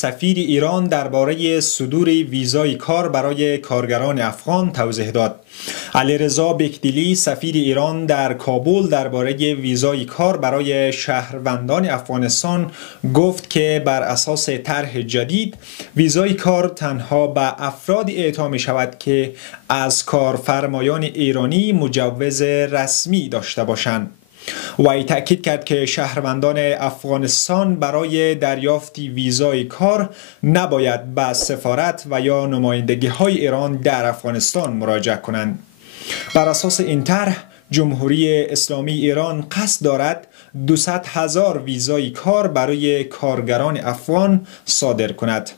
سفیر ایران درباره صدور ویزای کار برای کارگران افغان توضیح داد. علیرضا بکدیلی سفیر ایران در کابل درباره ویزای کار برای شهروندان افغانستان گفت که بر اساس طرح جدید ویزای کار تنها به افرادی اعطا می شود که از کارفرمایان ایرانی مجوز رسمی داشته باشند. وی تأکید کرد که شهروندان افغانستان برای دریافت ویزای کار نباید به سفارت و یا نمایندگی های ایران در افغانستان مراجعه کنند. بر اساس این طرح جمهوری اسلامی ایران قصد دارد 200,000 ویزای کار برای کارگران افغان صادر کند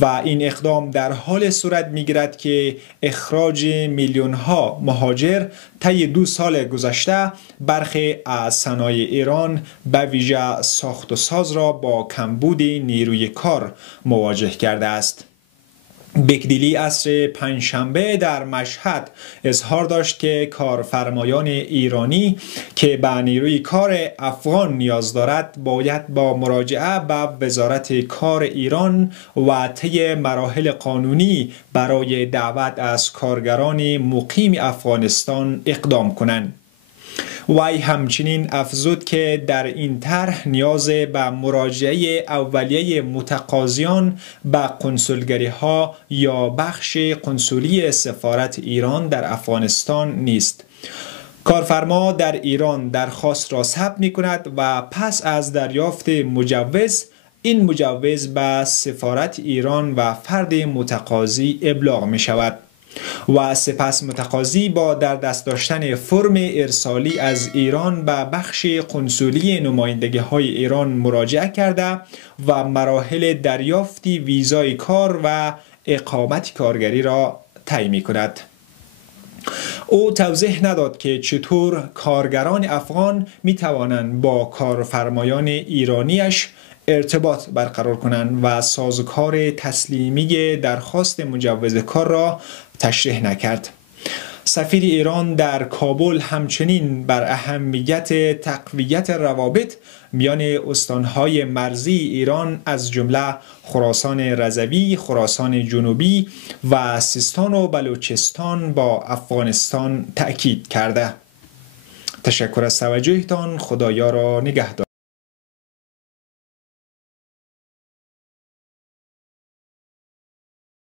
و این اقدام در حال صورت می‌گیرد که اخراج میلیون‌ها مهاجر طی 2 سال گذشته برخی از صنایع ایران به ویژه ساخت و ساز را با کمبود نیروی کار مواجه کرده است. بکدیلی عصر پنجشنبه در مشهد اظهار داشت که کارفرمایان ایرانی که به نیروی کار افغان نیاز دارد باید با مراجعه به وزارت کار ایران و طی مراحل قانونی برای دعوت از کارگران مقیم افغانستان اقدام کنند. وی همچنین افزود که در این طرح نیاز به مراجعه اولیه متقاضیان به کنسولگری ها یا بخش کنسولی سفارت ایران در افغانستان نیست. کارفرما در ایران درخواست را ثبت می کند و پس از دریافت مجوز این مجوز به سفارت ایران و فرد متقاضی ابلاغ می شود و سپس متقاضی با در دست داشتن فرم ارسالی از ایران به بخش کنسولی نمایندگی های ایران مراجعه کرده و مراحل دریافت ویزای کار و اقامت کارگری را طی می کند. او توضیح نداد که چطور کارگران افغان می توانند با کارفرمایان ایرانیش ارتباط برقرار کنند و سازوکار تسلیمی درخواست مجوز کار را تشریح نکرد. سفیر ایران در کابل همچنین بر اهمیت تقویت روابط میان استانهای مرزی ایران از جمله خراسان رضوی، خراسان جنوبی و سیستان و بلوچستان با افغانستان تأکید کرده. تشکر از توجهتان. خدایا را نگهدار.